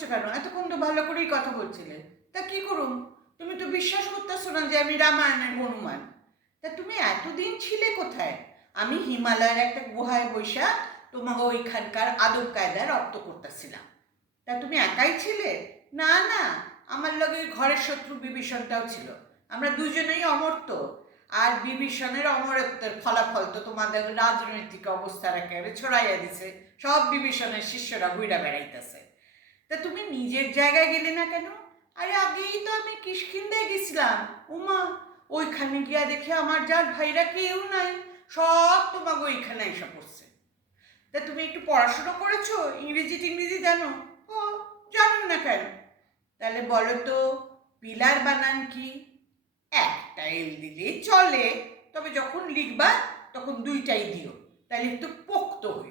করছো কেন? এতক্ষণ তো ভালো করেই কথা বলছিলে। তা কি করুম? তুমি তো বিশ্বাস করতেছো না যে আমি রামায়ণের হনুমান। তা তুমি এতদিন ছিলে কোথায়? আমি হিমালয়ের একটা গুহায় বইসা তোমাকে ওইখানকার আদব কায়দা রপ্ত করতেছিলাম। তা তুমি একাই ছিলে? না না, আমার লগে ঘরের শত্রু বিভীষণটাও ছিল। আমরা দুজনেই অমর্ত্য। আর বিভীষণের অমরত্বের ফলাফল তো তোমাদের রাজনৈতিক অবস্থার একেবারে ছড়াইয়া দিছে। সব বিভীষণের শিষ্যরা ঘুইরা বেড়াইতেছে। তা তুমি নিজের জায়গায় গেলে না কেন? আরে আগেই তো আমি কিষ্কিন্ধায় গেছিলাম। উমা, ওইখানে গিয়া দেখে আমার যার ভাইরা কেউ নাই, সব তোমাকে ওইখানে এসে পড়ছে। তা তুমি একটু পড়াশোনা করেছো? ইংরেজি টিংরেজি জানো? ও, জানো না কেন? তাহলে বলো তো, পিলার বানান কি? একটা এল দিলেই চলে, তবে যখন লিখবা তখন দুইটাই দিও, তাহলে একটু পোক্ত হইল।